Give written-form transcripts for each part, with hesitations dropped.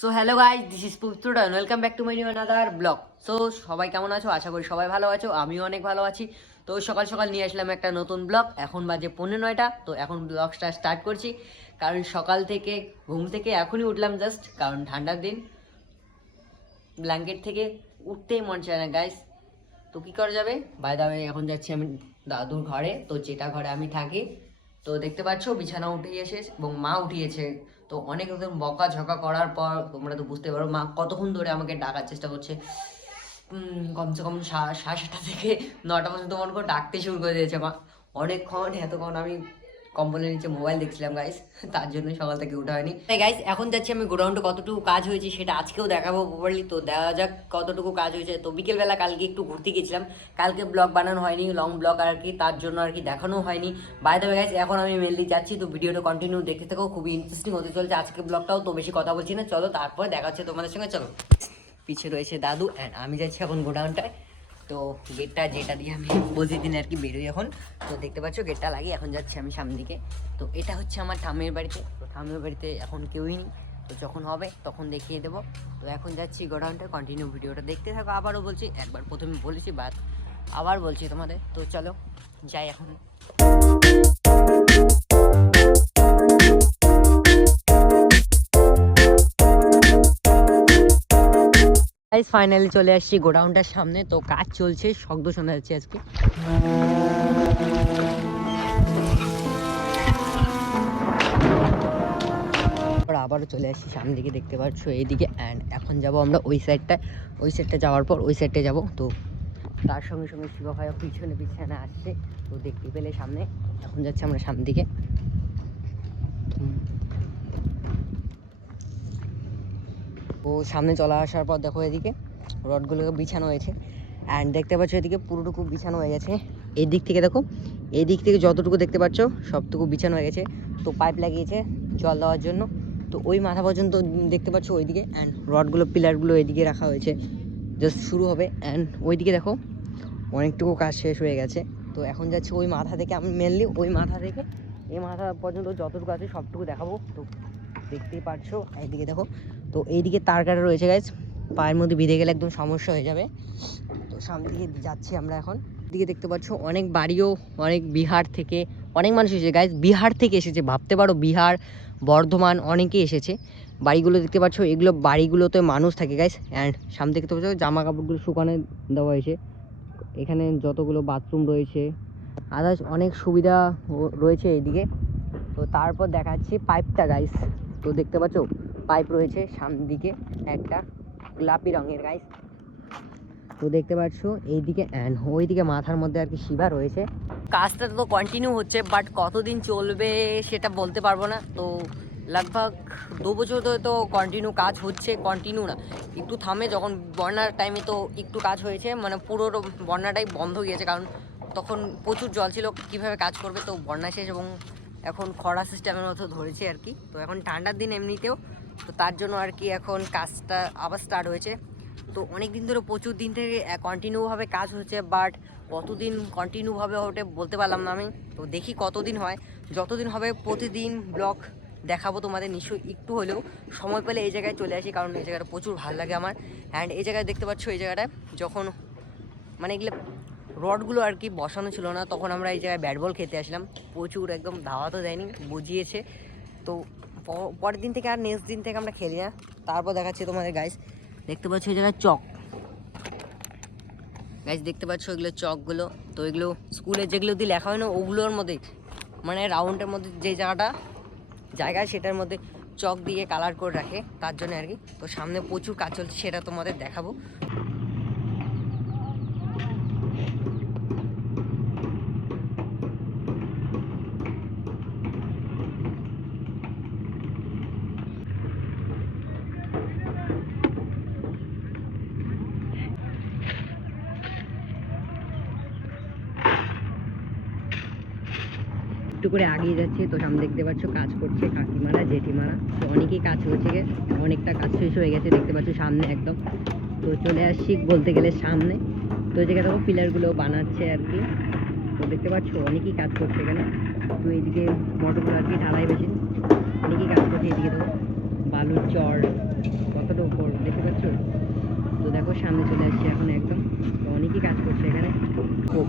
So hello guys, this is Putra and welcome back to my new another blog. So সবাই কেমন আছো? আশা করি সবাই ভালো আছো, আমিও অনেক ভালো আছি। তো সকাল সকাল নিয়ে আসলাম একটা নতুন ব্লগ। এখন বাজে 9:45, তো এখন ব্লগটা স্টার্ট করছি। কারণ সকাল থেকে ঘুম থেকে এখনই উঠলাম জাস্ট, কারণ ঠান্ডার দিন, ব্ল্যাঙ্কেট থেকে উঠতেই মন চায় না গাইস। তো কী করা যাবে, বাই দা ওয়ে এখন যাচ্ছি আমি দাদুর ঘরে, তো যেটা ঘরে আমি থাকি। তো দেখতে পাচ্ছ বিছানা উঠিয়েছে এবং মা উঠিয়েছে। তো অনেক রকম বকা ঝকা করার পর তোমরা তো বুঝতে পারো মা কতক্ষণ ধরে আমাকে ডাকার চেষ্টা করছে। কমসে কম 7:30 থেকে 9টা পর্যন্ত মনে করে ডাকতে শুরু করে দিয়েছে মা। অনেকক্ষণ এতক্ষণ আমি কম্বলের নিচে মোবাইল দেখছিলাম গাইস, তার জন্য সকাল থেকে উঠা হয়নি। তাই গাইস এখন যাচ্ছি আমি গোডাউনটা, কতটুকু কাজ হয়েছে সেটা আজকেও দেখাবো প্রপারলি। তো দেখা যাক কতটুকু কাজ হয়েছে। তো বিকেলবেলা কালকে একটু ঘুরতে গেছিলাম, কালকে ব্লগ বানানো হয়নি, লং ব্লগ আর কি, তার জন্য আর কি দেখানো হয়নি। বাই দ্য ওয়ে গাইস এখন আমি মেনলি যাচ্ছি, তো ভিডিওটা কন্টিনিউ দেখতে থাকো, খুবই ইন্টারেস্টিং হতে চলছে আজকে ব্লগটাও। তো বেশি কথা বলছি না, চলো তারপরে দেখা হচ্ছে তোমাদের সঙ্গে। চলো, পিছে রয়েছে দাদু অ্যান্ড আমি যাচ্ছি এখন গোডাউনটায়। তো গেটটা যেটা দিয়ে আমি প্রতিদিন আর কি বেরোই এখন, তো দেখতে পাচ্ছ গেটটা লাগিয়ে এখন যাচ্ছি আমি সামনের দিকে। তো এটা হচ্ছে আমার ঠাম্মির বাড়িতে। তো ঠাম্মির বাড়িতে এখন কেউই নেই, তো যখন হবে তখন দেখিয়ে দেবো। তো এখন যাচ্ছি গোডাউনটা, কন্টিনিউ ভিডিওটা দেখতে থাকো। আবারও বলছি, একবার প্রথমে বলেছি বাদ, আবার বলছি তোমাদের। তো চলো যাই এখন। ফাইনালি চলে আসছি গোডাউনটার সামনে। তো কাজ চলছে, শব্দ শোনা যাচ্ছে আজকে। আবারও চলে আসছি সামনের দিকে, দেখতে পাচ্ছ এইদিকে। অ্যান্ড এখন যাব আমরা ওই সাইডটা যাওয়ার পর ওই সাইডটা যাব। তো তার সঙ্গে সঙ্গে শিবা ভাইও পিছনে পিছনে আসছে, তো দেখতে পেলে সামনে। এখন যাচ্ছি আমরা সামনের দিকে। তো সামনে চলে আসার পর দেখো এদিকে রডগুলোকে বিছানো হয়েছে। অ্যান্ড দেখতে পাচ্ছ এদিকে পুরোটুকু বিছানো হয়ে গেছে। এই দিক থেকে দেখো, এই দিক থেকে যতটুকু দেখতে পাচ্ছ সবটুকু বিছানো হয়ে গেছে। তো পাইপ লাগিয়েছে জল দেওয়ার জন্য। তো ওই মাথা পর্যন্ত দেখতে পাচ্ছ ওইদিকে। অ্যান্ড রডগুলো পিলারগুলো এদিকে রাখা হয়েছে, জাস্ট শুরু হবে। অ্যান্ড ওইদিকে দেখো অনেকটুকু কাজ শেষ হয়ে গেছে। তো এখন যাচ্ছি ওই মাথা থেকে, আমি মেনলি ওই মাথা থেকে এই মাথা পর্যন্ত যতটুকু আছে সবটুকু দেখাবো। তো দেখতেই পারছো এইদিকে দেখো। তো এইদিকে তার কাটা রয়েছে গাইজ, পায়ের মধ্যে বিঁধে গেলে একদম সমস্যা হয়ে যাবে। তো সামনে দিকে যাচ্ছি আমরা এখন। দিকে দেখতে পাচ্ছ অনেক বাড়িও, অনেক বিহার থেকে অনেক মানুষ এসেছে গাইজ, বিহার থেকে এসেছে, ভাবতে পারো বিহার, বর্ধমান অনেকেই এসেছে। বাড়িগুলো দেখতে পাচ্ছ, এগুলো বাড়িগুলোতে মানুষ থাকে গাইজ। অ্যান্ড সামনে দেখতে পাচ্ছ জামা কাপড়গুলো শুকানো দেওয়া হয়েছে। এখানে যতগুলো বাথরুম রয়েছে, আদার্স অনেক সুবিধা রয়েছে এইদিকে। তো তারপর দেখাচ্ছি পাইপটা গাইস। তো দেখতে পাচ্ছ পাইপ রয়েছে সামনের দিকে একটা গোলাপি রঙের গাইস। তো দেখতে পাচ্ছ এইদিকে অ্যান্ড ওইদিকে মাথার মধ্যে আর কি শিবা রয়েছে। কাজটা তো কন্টিনিউ হচ্ছে, বাট কতদিন চলবে সেটা বলতে পারবো না। তো লগভগ 2 বছর ধরে তো কন্টিনিউ কাজ হচ্ছে, কন্টিনিউ না, একটু থামে যখন বন্যার টাইমে। তো একটু কাজ হয়েছে, মানে পুরো বন্যাটাই বন্ধ গিয়েছে, কারণ তখন প্রচুর জল ছিল, কীভাবে কাজ করবে। তো বন্যা শেষ এবং এখন খরা সিস্টেমের মতো ধরেছে আর কি। তো এখন ঠান্ডার দিন এমনিতেও, তো তার জন্য আর কি এখন কাজটা আবার স্টার্ট হয়েছে। তো অনেক দিন ধরে, প্রচুর দিন থেকে কন্টিনিউভাবে কাজ হচ্ছে, বাট কতদিন কন্টিনিউভাবে ওটা বলতে পারলাম না আমি। তো দেখি কতদিন হয়, যতদিন হবে প্রতিদিন ব্লগ দেখাবো তোমাদের নিশ্চয়ই। একটু হলেও সময় পেলে এই জায়গায় চলে আসি, কারণ এই জায়গাটা প্রচুর ভালো লাগে আমার। অ্যান্ড এই জায়গায় দেখতে পাচ্ছ, এই জায়গাটায় যখন মানে এগুলো রডগুলো আর কি বসানো ছিল না, তখন আমরা এই জায়গায় ব্যাট বল খেতে আসলাম। প্রচুর একদম ধাওয়া তো দেয়নি, বুঝিয়েছে। তো পরের দিন থেকে আর নেক্সট দিন থেকে আমরা খেলি না। তারপর দেখাচ্ছি তোমাদের গাইস, দেখতে পাচ্ছ এই জায়গায় চক গাইস, দেখতে পাচ্ছ এগুলো চকগুলো। তো এগুলো স্কুলে যেগুলো দিয়ে লেখা হয় না, ওগুলোর মধ্যে মানে রাউন্ডের মধ্যে যে জায়গায় সেটার মধ্যে চক দিয়ে কালার করে রাখে, তার জন্য আর কি। তো সামনে প্রচুর কাজ চলছে, সেটা তোমাদের দেখাবো। একটু করে আগিয়ে যাচ্ছে, তো সামনে দেখতে পাচ্ছ কাজ করছে কাকিমারা জেঠিমারা। তো অনেকেই কাজ করছে, অনেকটা কাজ শেষ হয়ে গেছে দেখতে পাচ্ছ সামনে একদম। তো চলে আসছি বলতে গেলে সামনে। তো এই জায়গায় দেখো পিলারগুলো বানাচ্ছে আর কি। তো দেখতে পাচ্ছ অনেকেই কাজ করছে এখানে। তো এইদিকে মোটরগুলো আর কি ঢালাই বেশি, অনেকেই কাজ করছে। এদিকে দেখো বালুর চর, সামনে চলে আসছি এখন একদম। তো অনেকেই কাজ করছে এখানে। খুব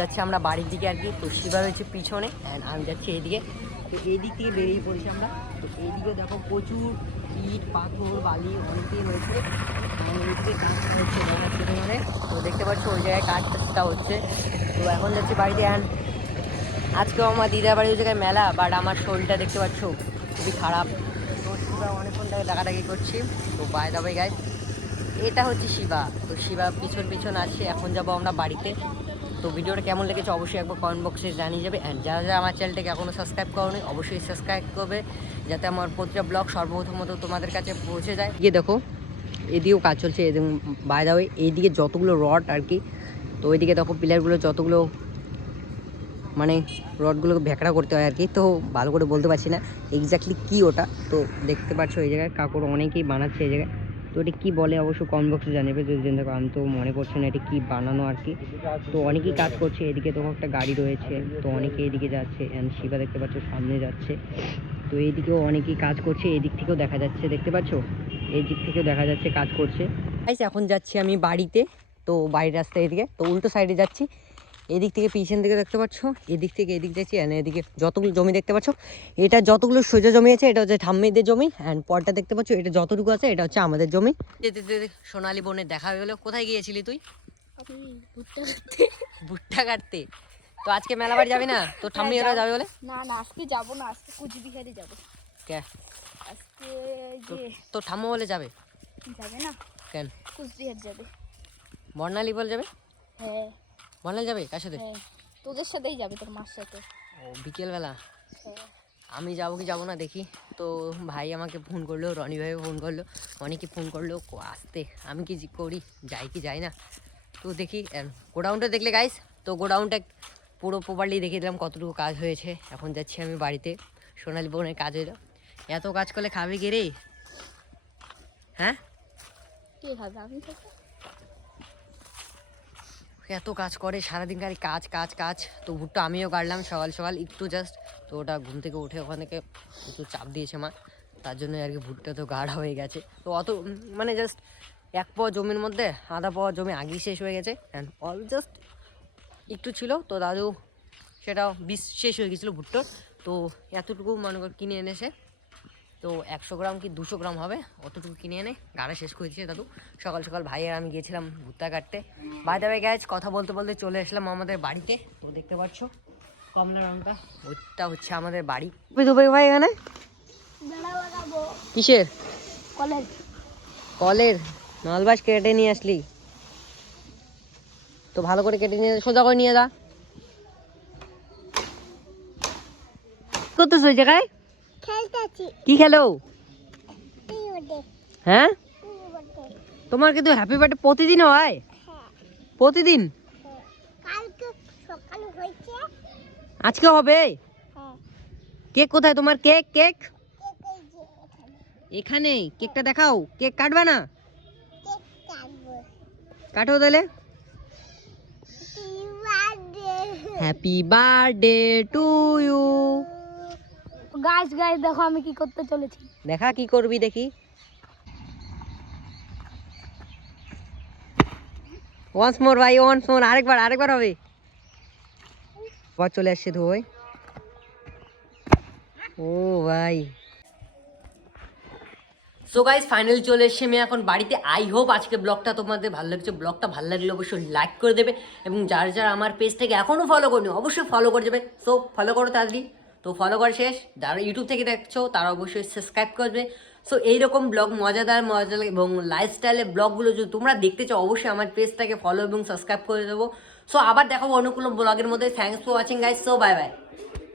যাচ্ছি আমরা বাড়ির দিকে আর কি। তো শিবা রয়েছে পিছনে অ্যান্ড আমি যাচ্ছি এইদিকে। তো এই দিক থেকে বেরিয়ে পড়েছি আমরা। তো এইদিকে দেখো প্রচুর ইট পাথর বালি অনেকেই রয়েছে। এইদিকে কাজটা হচ্ছে দেখাচ্ছি তোমাদের। তো দেখতে পাচ্ছ ওই জায়গায় কাজটা হচ্ছে। তো এখন যাচ্ছি বাড়িতে। অ্যান্ড আজকেও আমার দিদার বাড়ি ওই জায়গায় মেলা, বাট আমার শরীরটা দেখতে পাচ্ছ খুবই খারাপ। তো শিবা অনেকক্ষণ থেকে ডাকাডাকি করছি। তো বাই দাবাই গাইস, এটা হচ্ছে শিবা। তো শিবা পিছন আছে। এখন যাবো আমরা বাড়িতে। তো ভিডিওটা কেমন লেগেছে অবশ্যই একবার কমেন্ট বক্সে জানিয়ে যাবে। অ্যান্ড যারা যারা আমার চ্যানেলটাকে এখনও সাবস্ক্রাইব করোনি অবশ্যই সাবস্ক্রাইব করবে, যাতে আমার প্রতিটা ব্লগ সর্বপ্রথমত তোমাদের কাছে পৌঁছে যায়। গিয়ে দেখো এদিকেও কাজ চলছে। বাই দা ওয়ে এইদিকে যতগুলো রড আর কি, তো ওইদিকে দেখো পিলারগুলো যতগুলো মানে রডগুলোকে ভেকড়া করতে হয় আর কি। তো ভালো করে বলতে পারছি না এক্স্যাক্টলি কী ওটা। তো দেখতে পাচ্ছ এই জায়গায় কাকুর অনেকেই বানাচ্ছে এই জায়গায়। তো এটা কী বলে অবশ্য কমেন্ট বক্সে জানাবে যদি জেনে থাকো। আমি তো মনে করছি না এটা কী বানানো আর কি। তো অনেকেই কাজ করছে। এদিকে তো একটা গাড়ি রয়েছে, তো অনেকে এদিকে যাচ্ছে। অ্যান্ড শিবা দেখতে পাচ্ছ সামনে যাচ্ছে। তো এইদিকেও অনেকেই কাজ করছে, এদিক থেকেও দেখা যাচ্ছে, দেখতে পাচ্ছ এই দিক থেকেও দেখা যাচ্ছে কাজ করছে। এখন যাচ্ছি আমি বাড়িতে। তো বাড়ির রাস্তা এদিকে, তো উল্টো সাইডে যাচ্ছি। এদিক থেকে পিছন দিকে দেখতে পাচ্ছ, এদিক থেকে এদিক যাচ্ছি। অ্যান্ড এদিকে যতগুলো জমি দেখতে পাচ্ছ, এটা যতগুলো সোজা জমি আছে এটা হচ্ছে ঠাম্মিদের জমি। অ্যান্ড পরটা দেখতে পাচ্ছ এটা যতটুকু আছে এটা হচ্ছে আমাদের জমি। যেতে যেতে সোনালী বোনের দেখা হয়ে গেলো। কোথায় গিয়েছিলি তুই? ভুট্টা কাটতে। তো আজকে মেলা বাড়ি যাবি না? তো ঠাম্মি ওরা যাবে বলে? না না, আজকে যাবো না, আজকে কুচবিহারে যাবো। কে? আজকে যে তো ঠাম্মু বলে যাবে? যাবে না, কেন? কুচবিহার যাবে। বর্ণালী বলে যাবে? হ্যাঁ বর্ণালী যাবে কার সাথে? হ্যাঁ, তোদের সাথেই যাবে, তোর মার সাথে। ও বিকেলবেলা। হ্যাঁ। আমি যাবো কি যাবো না দেখি। তো ভাই আমাকে ফোন করলো, রনি ভাই ফোন করলো, অনেকে ফোন করলো আসতে। আমি কি করি, যাই কি যাই না। তো দেখি গোডাউনটা দেখলে গাইস, তো গোডাউনটা পুরো প্রপারলি দেখিয়ে দিলাম কতটুকু কাজ হয়েছে। এখন যাচ্ছি আমি বাড়িতে। সোনালী বোনের কাজ হইলো। এত কাজ করলে খাবে কে রে? হ্যাঁ কে খাবে? আমি খাবো। এত কাজ করে সারাদিন খালি কাজ কাজ কাজ। তো ভুট্টা আমিও গাড়লাম সকাল সকাল একটু জাস্ট। তো ওটা ঘুম থেকে উঠে ওখান থেকে একটু চাপ দিয়েছে মা, তার জন্য আর কি ভুট্টা তো গাঢ় হয়ে গেছে। তো অত মানে জাস্ট এক পাওয়া জমির মধ্যে আধা পাওয়া জমি আগেই শেষ হয়ে গেছে। অ্যান্ড অল জাস্ট একটু ছিল। তো দাদু সেটাও বিষ শেষ হয়ে গেছিলো ভুট্টোর। তো এতটুকু মনে কর কিনে এনেছে। তো 100 গ্রাম কি 200 গ্রাম হবে, অতটুকু কিনে এনে গাড়া শেষ করে দিয়েছে দাদু। সকাল সকাল ভাই আর আমি গিয়েছিলাম ভুট্টা কাটতে। বাই দ্য ওয়ে গাইস, কথা বলতে বলতে চলে আসলাম আমাদের বাড়িতে। তো দেখতে পাচ্ছ কমলা রঙটা, ওইটা হচ্ছে আমাদের বাড়ি। দুবাই ভাই এখানে কিসের? কলেজ। কলের নলবাস কেটে নিয়ে আসলি? তো ভালো করে কেটে নিয়ে সোজা করে নিয়ে যা। করতেছ ওই জায়গায়? কি খেলো? হ্যাঁ তোমার কিন্তু হ্যাপি বার্থডে প্রতিদিন হয়? প্রতিদিন? আজকে হবে? কেক কোথায় তোমার? কেক কেক এখানে। কেকটা দেখাও। কেক কাটবা না? কাটো তাহলে। Happy birthday to you. Guys guys দেখো আমি কি করতে চলেছি। দেখা কি করবি দেখি। ওয়ান্স মোর ভাই, ওয়ান্স মোর। আরেকবার আরেকবার হবে। আবার চলে আসছে ধোয়। ও ভাই সো গাইজ ফাইনালি চলে এসেছি আমি এখন বাড়িতে। আই হোপ আজকে ব্লগটা তোমাদের ভালো লাগছে। ব্লগটা ভালো লাগলে অবশ্যই লাইক করে দেবে এবং যারা যারা আমার পেজটাকে এখনও ফলো করনি অবশ্যই ফলো করে দেবে। সো ফলো করো তাড়াতাড়ি। তো ফলো করা শেষ, যারা ইউটিউব থেকে দেখছো তারা অবশ্যই সাবস্ক্রাইব করবে। সো এইরকম ব্লগ মজাদার এবং লাইফস্টাইলের ব্লগগুলো যদি তোমরা দেখতে চাও অবশ্যই আমার পেজটাকে ফলো এবং সাবস্ক্রাইব করে দেবো। সো আবার দেখাবো অন্য কোনো ব্লগের মধ্যে। Thanks for watching guys. So bye bye.